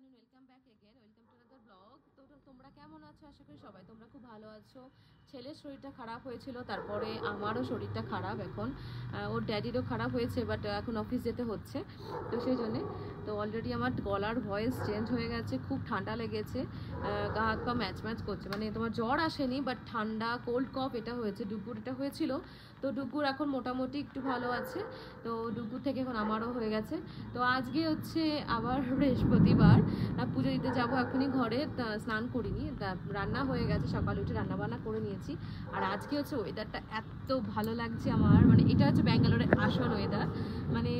Afternoon, welcome back again, welcome to another blog. তো তোমরা কেমন আছো? আশা করি সবাই তোমরা খুব ভালো আছো। ছেলের শরীরটা খারাপ হয়েছিল, তারপরে আমারও শরীরটা খারাপ এখন। ওর ড্যাডিরও খারাপ হয়েছে, বাট এখন অফিস যেতে হচ্ছে, তো সেই জন্যে তো অলরেডি আমার গলার ভয়েস চেঞ্জ হয়ে গেছে, খুব ঠান্ডা লেগেছে, গা হাত পা ম্যাচ ম্যাচ করছে। মানে তোমার জ্বর আসেনি, বাট ঠান্ডা কোল্ড কফ এটা হয়েছে। ডুগুর এটা হয়েছিল, তো ডুগুর এখন মোটামুটি একটু ভালো আছে। তো ডুগুর থেকে এখন আমারও হয়ে গেছে। তো আজকে হচ্ছে আবার বৃহস্পতিবার, পুজো দিতে যাবো এখনই। ঘরে স্নান করিনি, রান্না হয়ে গেছে, সকালে উঠে রান্না বান্না করে নিয়েছি। আর আজকে হচ্ছে ওয়েদারটা এত ভালো লাগছে আমার, মানে এটা হচ্ছে ব্যাঙ্গালোরের আসল ওয়েদার। মানে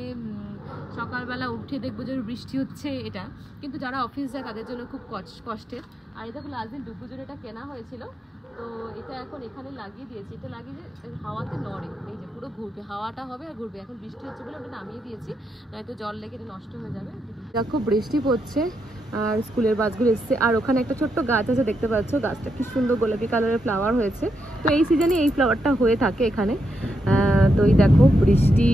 সকালবেলা উঠে দেখবো যে বৃষ্টি হচ্ছে, এটা কিন্তু যারা অফিস যায় তাদের জন্য খুব কষ্টের। আর এটা লাস্ট দিন ডুবু জন্য এটা কেনা হয়েছিল, তো এটা এখন এখানে লাগিয়ে দিয়েছি। এটা লাগিয়ে যে হাওয়াতে নড়ে, এই যে পুরো ঘুরবে, হাওয়াটা হবে আর ঘুরবে। এখন বৃষ্টি হচ্ছে বলে ওটা নামিয়ে দিয়েছি, নয়তো জল লেগে এটা নষ্ট হয়ে যাবে। খুব বৃষ্টি পড়ছে আর স্কুলের বাসগুলো এসছে। আর ওখানে একটা ছোট্ট গাছ আছে, দেখতে পাচ্ছ, গাছটা কি সুন্দর গোলাপি কালারের ফ্লাওয়ার হয়েছে। তো এই সিজনে এই ফ্লাওয়ারটা হয়ে থাকে এখানে। তো এই দেখো বৃষ্টি,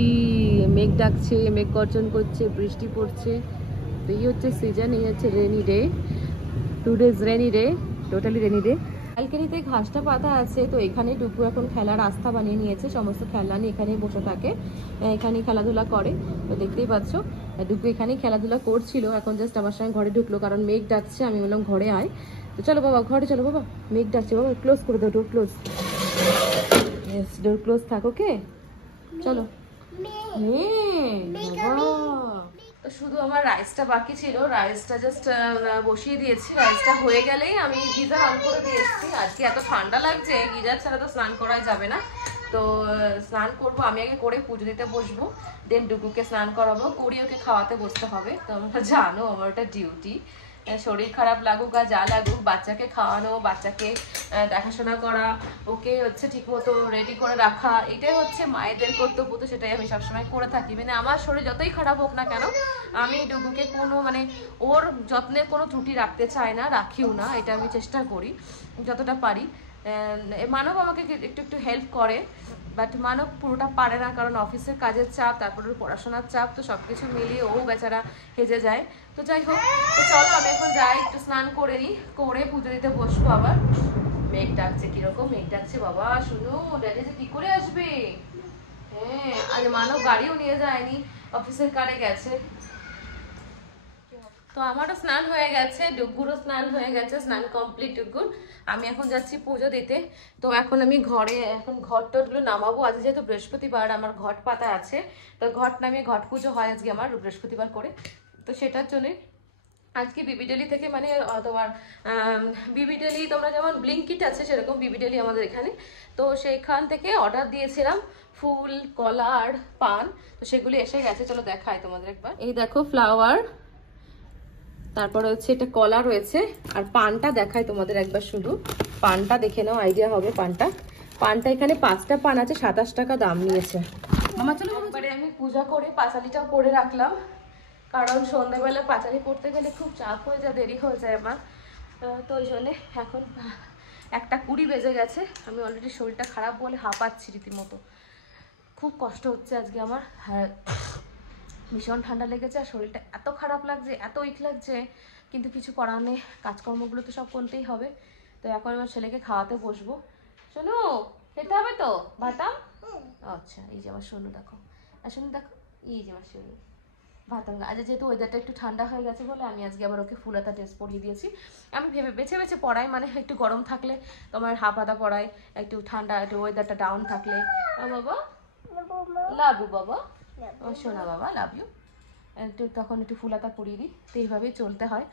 মেঘ ডাকছে, মেঘ গর্জন করছে, বৃষ্টি পড়ছে। তো এই হচ্ছে সিজন, এই হচ্ছে rainy day. Today is rainy day, totally rainy day. ব্যালকনিতে ঘাসটা পাতা আছে, তো এখানে ডুগু এখন খেলার রাস্তা বানিয়ে নিয়েছে। সমস্ত খেলনা নিয়ে এখানেই বসে থাকে, এখানেই খেলাধুলা করে। তো দেখতেই পাচ্ছ ডুগু এখানেই খেলাধুলা করছিল, এখন জাস্ট আমার সঙ্গে ঘরে ঢুকলো, কারণ মেঘ ডাকছে। আমি বললাম ঘরে আয়, তো চলো বাবা ঘরে চলো বাবা, মেঘ ডাকছে বাবা, ক্লোজ করে দাও, ডোর ক্লোজ। ইয়েস, ডোর ক্লোজ থাকো, কে চলো। তো শুধু আমার রাইসটা বাকি ছিল, রাইসটা জাস্ট বসিয়ে দিয়েছি। রাইসটা হয়ে গেলেই আমি গিজার অন করে দিয়ে এসেছি। আজকে এত ঠান্ডা লাগছে, গিজার ছাড়া তো স্নান করাই যাবে না। তো স্নান করবো, আমি আগে করে পুজো দিতে বসবো, দেন ডুগুকে স্নান করাবো, করি ওকে খাওয়াতে বসতে হবে। তো আমরা জানো আমার ওটা ডিউটি। শরীর খারাপ লাগুক আর যা লাগুক, বাচ্চাকে খাওয়ানো, বাচ্চাকে দেখাশোনা করা, ওকে হচ্ছে ঠিকমতো রেডি করে রাখা, এটাই হচ্ছে মায়েদের কর্তব্য। তো সেটাই আমি সবসময় করে থাকি। মানে আমার শরীর যতই খারাপ হোক না কেন, আমি ডুগুকে কোনো মানে ওর যত্নের কোনো ত্রুটি রাখতে চাই না, রাখিও না। এটা আমি চেষ্টা করি যতটা পারি। মানব আমাকে একটু একটু হেল্প করে, বাট মানব পুরোটা পারে না, কারণ অফিসের কাজের চাপ, তারপরে পড়াশোনার চাপ, তো সব কিছু মিলিয়ে ও বেচারা হেজে যায়। তো যাই হোক, তো চলো আমি এখন যাই, একটু স্নান করে নিই, করে পুজো দিতে বসবো আবার। মেঘ ডাকছে, কিরকম মেঘ ডাকছে বাবা, শুনো ড্যাডি যে কি করে আসবে। হ্যাঁ, আজ মানব গাড়িও নিয়ে যায়নি, অফিসের কারে গেছে। তো আমারও স্নান হয়ে গেছে, ডুগুরও স্নান হয়ে গেছে, স্নান কমপ্লিট ডুগুর। আমি এখন যাচ্ছি পুজো দিতে। তো এখন আমি ঘরে এখন ঘট টটগুলো নামাবো। আজ যেহেতু বৃহস্পতিবার, আমার ঘট পাতা আছে, তো ঘট নামিয়ে ঘট পুজো হয় আজকে আমার বৃহস্পতিবার করে। তো সেটার জন্যই আজকে বিবিডেলি থেকে, মানে তোমার বিবিডেলি, তোমরা যেমন ব্লিঙ্কিট আছে সেরকম বিবিডেলি আমাদের এখানে। তো সেইখান থেকে অর্ডার দিয়েছিলাম ফুল, কলা আর পান, তো সেগুলি এসে গেছে। চলো দেখাই তোমাদের একবার। এই দেখো ফ্লাওয়ার, তারপরে হচ্ছে এটা কলা রয়েছে, আর পানটা দেখাই তোমাদের একবার, শুধু পানটা দেখে নাও, আইডিয়া হবে পানটা। পানটা এখানে 5টা পান আছে, 27 টাকা দাম নিয়েছে। মামা চলো, একবারে আমি পূজা করে পাঁচালিটাও করে রাখলাম, কারণ সন্ধ্যেবেলা পাঁচালি পড়তে গেলে খুব চাপ হয়ে যায়, দেরি হয়ে যায় আমার। তো ওই জন্যে এখন 1:20 বেজে গেছে। আমি অলরেডি শরীরটা খারাপ বলে হাঁপাচ্ছি রীতিমতো, খুব কষ্ট হচ্ছে আজকে আমার। হ্যাঁ, ভীষণ ঠান্ডা লেগেছে আর শরীরটা এত খারাপ লাগছে, এত উইক লাগছে, কিন্তু কিছু করার নেই, কাজকর্মগুলো তো সব করতেই হবে। তো এখন আমার ছেলেকে খাওয়াতে বসবো। শোনো, খেতে হবে তো ভাতাম? আচ্ছা, এই যে আমার সোনু দেখো, আর সোনু দেখো, এই যে আমার সোনু ভাতাম। আজ যেহেতু ওয়েদারটা একটু ঠান্ডা হয়ে গেছে বলে আমি আজকে আবার ওকে ফুলাতা ড্রেস পরিয়ে দিয়েছি। আমি ভেবে বেছে বেছে পরাই, মানে একটু গরম থাকলে তোমার হাফ হাতা পরাই, একটু ঠান্ডা, একটু ওয়েদারটা ডাউন থাকলে। বাবা লাভ ইউ, বাবা সোনা বাবা লাভ ইউ। একটু তখন একটু ফুলাতা পরিয়ে দিই, তো এইভাবেই চলতে হয়।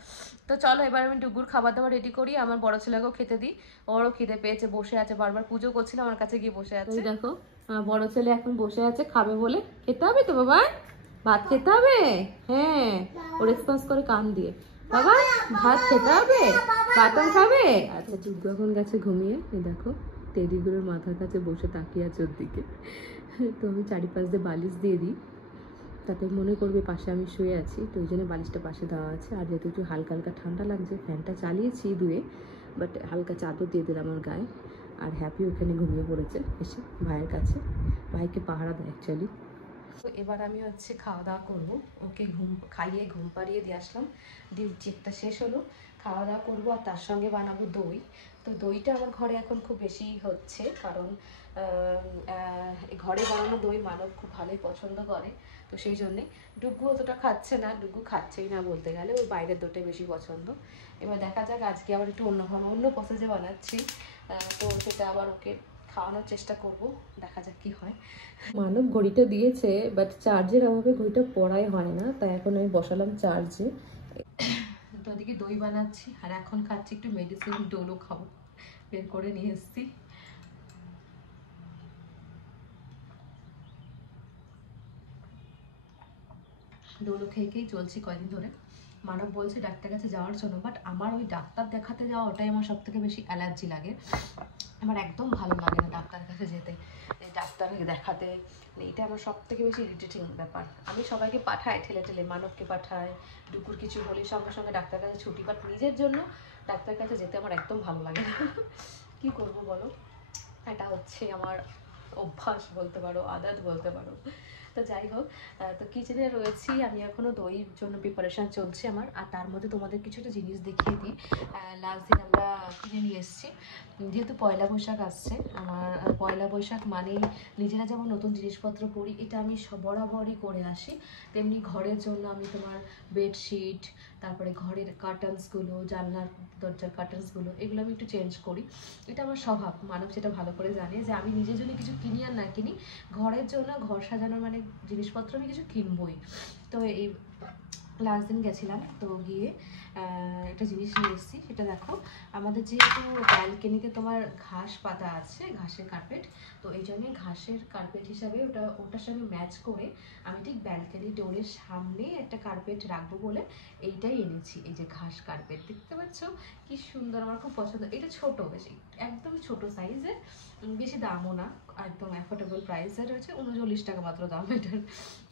তো চলো এবার আমি ডুগুর খাবার দাবার রেডি করি, আমার বড় ছেলেকেও খেতে দিই, ওরও খিদে পেয়েছে, বসে আছে, বারবার পুজো করছিল আমার কাছে গিয়ে বসে আছে। দেখো বড় ছেলে এখন বসে আছে, খাবে বলে। খেতে হবে তো বাবা, ভাত খেতে হবে। হ্যাঁ, ও রেসপন্স করে কান দিয়ে, বাবা ভাত খেতে হবে, বাতন খাবে। আচ্ছা, ডুগু এখন গেছে ঘুমিয়ে। দেখো টেডিগুলোর মাথার কাছে বসে তাকিয়ে আছে ওর দিকে। তো আমি চারিপাশ দিয়ে বালিশ দিয়ে দিই, তাতে মনে করবে পাশে আমি শুয়ে আছি, তো ওই জন্য বালিশটা পাশে দেওয়া আছে। আর যেহেতু একটু হালকা হালকা ঠান্ডা লাগছে, ফ্যানটা চালিয়েছি দুয়ে, বাট হালকা চাদর দিয়ে দিলাম আমার গায়ে। আর হ্যাপি ওখানে ঘুমিয়ে পড়েছে এসে ভাইয়ের কাছে, ভাইকে পাহারা দেয় অ্যাকচুয়ালি। তো এবার আমি হচ্ছে খাওয়া দাওয়া করবো, ওকে খাইয়ে ঘুম পাড়িয়ে দিয়ে আসলাম, ডিউটি একটা শেষ হলো, খাওয়া দাওয়া করবো আর তার সঙ্গে বানাবো দই। তো দইটা আমার ঘরে এখন খুব বেশি হচ্ছে, কারণ ঘরে বানানো দই মানব খুব ভালোই পছন্দ করে। তো সেই জন্যে ডুগু অতটা খাচ্ছে না, ডুগু খাচ্ছেই না বলতে গেলে, ওই বাইরের দইটাই বেশি পছন্দ। এবার দেখা যাক, আজকে আবার একটু অন্য প্রসেসে বানাচ্ছি, তো সেটা আবার ওকে খাওয়ানোর চেষ্টা করব, দেখা যাক কি হয়। মানব ঘড়িটা দিয়েছে, বাট চার্জের অভাবে ঘড়িটা পড়াই হয় না, তাই এখন আমি বসালাম চার্জে। তো ওদিকে দই বানাচ্ছি আর এখন খাচ্ছি একটু মেডিসিন, ডোলো খাবো, বের করে নিয়ে এসেছি। ডোলো খেয়েই চলছি কয়দিন ধরে। মানব বলছে ডাক্তার কাছে যাওয়ার জন্য, বাট আমার ওই ডাক্তার দেখাতে যাওয়া ওটাই আমার সব থেকে বেশি অ্যালার্জি লাগে। আমার একদম ভালো লাগে না ডাক্তারের কাছে যেতে, ডাক্তারকে দেখাতে, এটা আমার সব থেকে বেশি ইরিটেটিং ব্যাপার। আমি সবাইকে পাঠাই ঠেলে ঠেলে, মানবকে পাঠাই, ডুকুর কিছু হলে সঙ্গে সঙ্গে ডাক্তার কাছে ছুটি, বাট নিজের জন্য ডাক্তার কাছে যেতে আমার একদম ভালো লাগে না। কী করবো বলো, এটা হচ্ছে আমার অভ্যাস বলতে পারো, আদত বলতে পারো। তো যাই হোক, তো কিচেনে রয়েছি আমি এখনও, দইয়ের জন্য প্রিপারেশান চলছে আমার। আর তার মধ্যে তোমাদের কিছু একটা জিনিস দেখিয়ে দিই। লাস্ট দিন আমরা কিনে নিয়ে এসেছি, যেহেতু পয়লা বৈশাখ আসছে আমার, পয়লা বৈশাখ মানেই নিজেরা যেমন নতুন জিনিসপত্র করি, এটা আমি বরাবরই করে আসি, তেমনি ঘরের জন্য আমি তোমার বেডশিট, তারপরে ঘরের কার্টেন্সগুলো, জানলার দরজার কার্টেন্সগুলো, এগুলো আমি একটু চেঞ্জ করি। এটা আমার স্বভাব, মানব সেটা ভালো করে জানে যে আমি নিজের জন্য কিছু কিনি আর না কিনি, ঘরের জন্য, ঘর সাজানোর মানে জিনিসপত্র আমি কিছু কিনবই। তো এই লাস্ট দিন গেছিলাম, তো গিয়ে একটা জিনিস নিয়ে এসেছি, সেটা দেখো। আমাদের যেহেতু ব্যালকনিতে তোমার ঘাস পাতা আছে, ঘাসের কার্পেট, তো এই জন্যে ঘাসের কার্পেট হিসাবে ওটার সঙ্গে ম্যাচ করে আমি ঠিক ব্যালকনি ডোরের সামনে একটা কার্পেট রাখবো বলে এইটাই এনেছি। এই যে ঘাস কার্পেট দেখতে পাচ্ছ, কি সুন্দর, আমার খুব পছন্দ। এটা ছোট, বেশি একদম ছোট সাইজের, বেশি দামও না, একদম অ্যাফোর্ডেবল প্রাইসে রয়েছে, 39 টাকা মাত্র দাম এটার।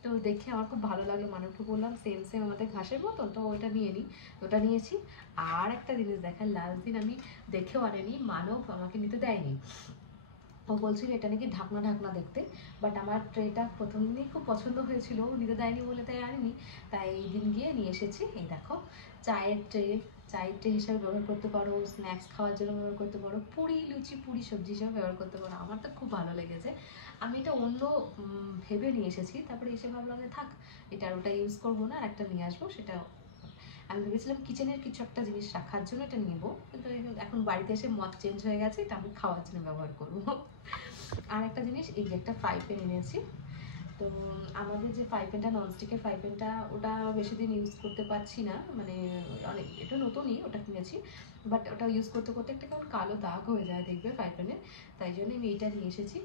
তো দেখে আমার খুব ভালো লাগলো, মানবকে বললাম সেম আমাদের ঘাসের মতন, তো ওইটা নিয়ে নিই, ওটা নিয়েছি। আর একটা জিনিস দেখার, লাস্ট দিন আমি দেখেও আনেনি, মানব আমাকে নিতে দেয়নি, ও বলছিল এটা নাকি ঢাকনা ঢাকনা দেখতে, বাট আমার ট্রেটা প্রথম দিনই খুব পছন্দ হয়েছিল, নিতে দেয়নি বলে তাই আনিনি, তাই এই দিন গিয়ে নিয়ে এসেছি। এই দেখো, চায়ের ট্রে হিসাবে ব্যবহার করতে পারো, স্ন্যাক্স খাওয়ার জন্য ব্যবহার করতে পারো, পুরি লুচি পুরি সবজি হিসাবে ব্যবহার করতে পারো। আমার তো খুব ভালো লেগেছে, আমি এটা অন্য ভেবে নিয়ে এসেছি, তারপরে এসে ভাবলাম যে থাক, এটা আর ওটা ইউজ করবো না, আর একটা নিয়ে আসবো। সেটা আমি ভেবেছিলাম কিচেনের কিছু একটা জিনিস রাখার জন্য এটা নিব, কিন্তু এখন বাড়িতে এসে মত চেঞ্জ হয়ে গেছে, এটা আমি খাওয়ার জন্য ব্যবহার করবো। আর একটা জিনিস, এই যে একটা ফ্রাই প্যান এনেছি। তো আমাদের যে ফ্রাই প্যানটা, ননস্টিকের ফ্রাই প্যানটা, ওটা বেশি দিন ইউজ করতে পারছি না, মানে অনেক, এটা নতুনই, ওটা কিনেছি, বাট ওটা ইউজ করতে করতে একটা কেমন কালো দাগ হয়ে যায় দেখবে ফ্রাই প্যানের, তাই জন্য আমি এইটা নিয়ে এসেছি।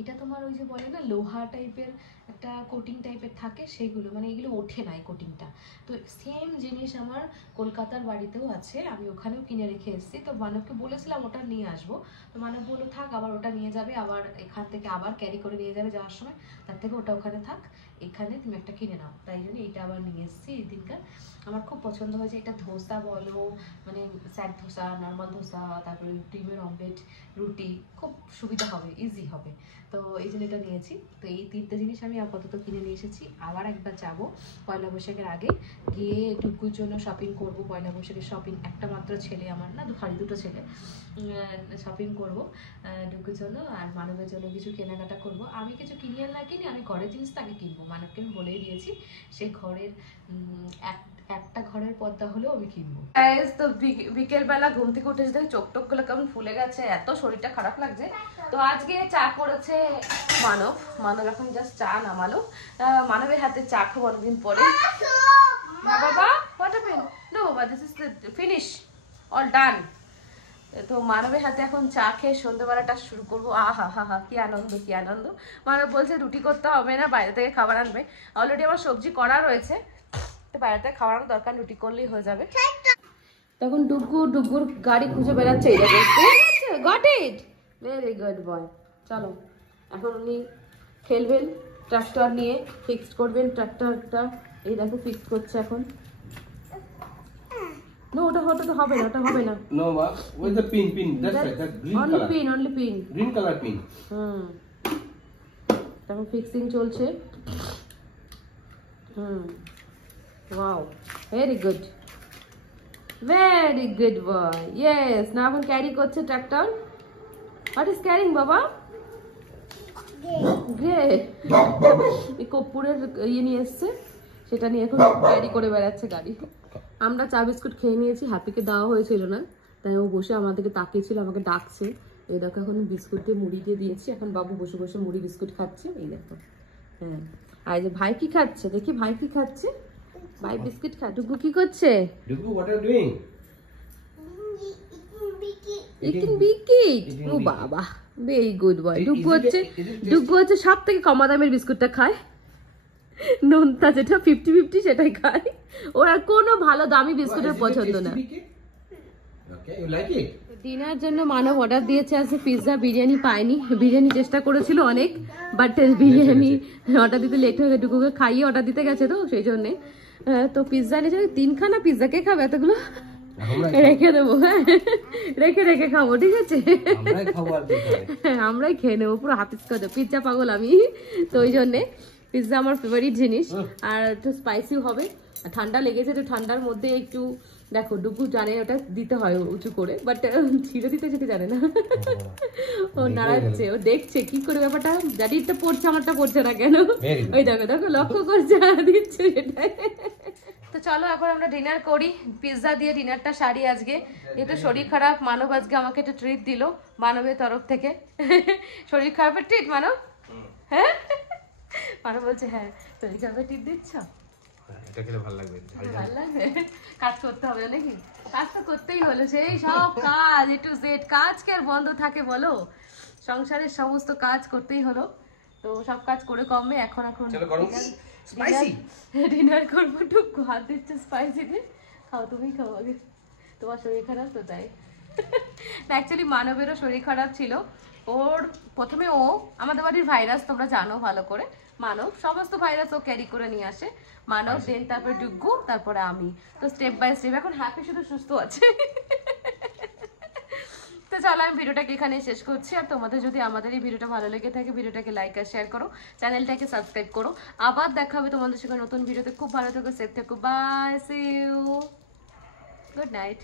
এটা তোমার ওই যে বলে না লোহা টাইপের একটা কোটিং টাইপের থাকে, সেইগুলো মানে এগুলো ওঠে না এই কোটিংটা। তো সেম জিনিস আমার কলকাতার বাড়িতেও আছে, আমি ওখানেও কিনে রেখে এসেছি। তো মানবকে বলেছিলাম ওটা নিয়ে আসবো, তো মানব বললো থাক, আবার ওটা নিয়ে যাবে, আবার এখান থেকে আবার ক্যারি করে নিয়ে যাবে যাওয়ার সময়, তার থেকে ওটা ওখানে থাক, এখানে তুমি একটা কিনে নাও। তাই জন্য এইটা আবার নিয়ে এসেছি এই দিনকার। আমার খুব পছন্দ হয়েছে, এটা ধোসা বলো, মানে স্যাট ধোসা, নর্মাল ধোসা, তারপরে ডিমের অমলেট, রুটি, খুব সুবিধা হবে, ইজি হবে। তো এই জন্য এটা নিয়েছি। তো এই তিনটে জিনিস আমি আপাতত কিনে নিয়ে এসেছি। আবার একবার যাব পয়লা বৈশাখের আগে, গিয়ে টুকুর জন্য শপিং করব। পয়লা বৈশাখের শপিং, একটা মাত্র ছেলে আমার, না দুটো ছেলে, শপিং করব টুকুর জন্য, আর মানবের জন্য কিছু কেনাকাটা করব। আমি কিছু কিনি আর না কিনি, আমি ঘরের জিনিস তো আগে কিনবো, মানবকে আমি বলেই দিয়েছি সেই ঘরের একটা ঘরের পর্দা হলেও আমি কিনবো। তো বিকেলবেলা ঘুম থেকে উঠে যেতে চোখ টোক গুলো কেমন ফুলে গেছে, এত শরীরটা খারাপ লাগছে। তো আজকে চা করেছে মানব এখন জাস্ট চা নামালো। মানবের হাতে চা খাবো অনেকদিন পরে। বাবা হোয়াট হ্যাপেন্ড? নো বাবা, this is the finish, all done. তো মানবের হাতে এখন চা খেয়ে সন্ধ্যেবেলাটা শুরু করবো। আহা হা হা, কি আনন্দ কি আনন্দ। মানব বলছে রুটি করতে হবে না, বাইরে থেকে খাবার আনবে। অলরেডি আমার সবজি করা রয়েছে, তো বাইরে থেকে খাবার আনার দরকার, রুটি করলেই হয়ে যাবে। তখন ডুগুর গাড়ি খুঁজে বেড়াচ্ছে, got it, very good boy. চলো এখন উনি খেলবেন ট্রাক্টর নিয়ে, ফিক্সড করবেন ট্রাক্টরটা। এই দেখো ফিক্সড করছে এখন। No, ওটা তো হবে না, ওটা হবে না। No, with the pin, that's right, that green only color. Only pin. Green color pin. তখন ফিক্সিং চলছে। Wow, very good. Very good boy. Yes, now এখন ক্যারি করছে ট্রাক্টর। What is carrying, বাবা? Great. এই কর্পূরের ইয়ে নিয়ে এসছে, সেটা নিয়ে এখন ক্যারি করে বেড়াচ্ছে গাড়ি। আমরা চা বিস্কুট খেয়ে নিয়েছি, হ্যাপিকে দেওয়া হয়েছিল না, তাই ও বসে আমাদেরকে তাকিয়েছিল, আমাকে ডাকছে। এই দেখো এখন বিস্কুট দিয়ে মুড়ি দিয়ে দিয়েছি, এখন বাবু বসে বসে মুড়ি বিস্কুট খাচ্ছে। এই দেখো, হ্যাঁ। আর এই যে ভাই কি খাচ্ছে, দেখি ভাই কি খাচ্ছে। ভাই বিস্কুট খা। ডুগু কি করছে? Dugu, what are you doing? Eating biscuit. ও বাবা, ভেরি গুড বয়। ডুগু হচ্ছে সব থেকে কম দামের বিস্কুটটা খায়, নোনতা যেটা 50-50 সেটাই খায়। ওর আর কোনো ভালো দামি বিস্কুটের পছন্দ না। Okay, you like it? Dinner জন্য মানব অর্ডার দিয়েছে আজকে পিৎজা, বিরিয়ানি পাইনি। বিরিয়ানি চেষ্টা করেছিল অনেক, বাট বিরিয়ানি অর্ডার দিতে লেট হয়ে গেছে। ডুগুকে খাইয়ে অর্ডার দিতে গেছে তো সেই জন্যে। তো পিৎজা নিয়েছে 3খানা। পিৎজা কে খাবে এতগুলো? রেখে দেবো, হ্যাঁ রেখে রেখে খাবো, ঠিক আছে? আমরাই খেয়ে নেবো, পুরো হাফিজ করে দেবো। পিৎজা পাগল আমি, তো ওই জন্যে পিৎজা আমার ফেভারিট জিনিস। আর একটু স্পাইসিও হবে। ঠান্ডা লেগেছে, তো ঠান্ডার মধ্যে একটু দেখো, ডুগু জানে ওটা দিতে হয় উঁচু করে, বাট ছিঁড়ে দিতে যেতে জানে না। ও নাড়াচ্ছে, ও দেখছে কি করে ব্যাপারটা, ড্যাডিরটা পড়ছে আমারটা পড়ছে না কেন। ওই দেখো দেখো, লক্ষ্য করছে আর দিচ্ছে সেটাই। তো চলো এখন আমরা ডিনার করি, পিৎজা দিয়ে ডিনারটা সারি আজকে। যেহেতু শরীর খারাপ, মানব আজকে আমাকে একটা ট্রিট দিল মানবের তরফ থেকে। শরীর খারাপের ট্রিট মানব? হ্যাঁ মানব বলছে হ্যাঁ শরীর খারাপের ট্রিট দিচ্ছ, এটা খেলে ভালো লাগবে। ভালো লাগবে। কাজ করতে হবে নাকি? কাজ তো করতেই হলো, সেই সব কাজ A to Z। কাজ কি আর বন্ধ থাকে বলো? সংসারের সমস্ত কাজ করতেই হলো, তো সব কাজ করে কমে। এখন ডিনার করবো। টুকু হাত দিচ্ছে স্পাইসি দিয়ে। খাও, তুমি খাও আগে, তোমার শরীর খারাপ তো তাই। অ্যাকচুয়ালি মানবেরও শরীর খারাপ ছিল। ওর প্রথমে আমাদের বাড়ির ভাইরাস তোমরা জানো ভালো করে, মানব সমস্ত ভাইরাস ও ক্যারি করে নিয়ে আসে। মানব, দেন তারপরে ডুগু, তারপরে আমি। তো স্টেপ বাই স্টেপ এখন হ্যাপি শুধু সুস্থ আছে। তো চলো আমি ভিডিওটাকে এখানে শেষ করছি। আর তোমাদের যদি আমাদের এই ভিডিওটা ভালো লেগে থাকে, ভিডিওটাকে লাইক আর শেয়ার করো, চ্যানেলটাকে সাবস্ক্রাইব করো। আবার দেখা হবে তোমাদের সঙ্গে নতুন ভিডিওতে। খুব ভালো থেকো, সেফ থেকো, bye, see you, good night.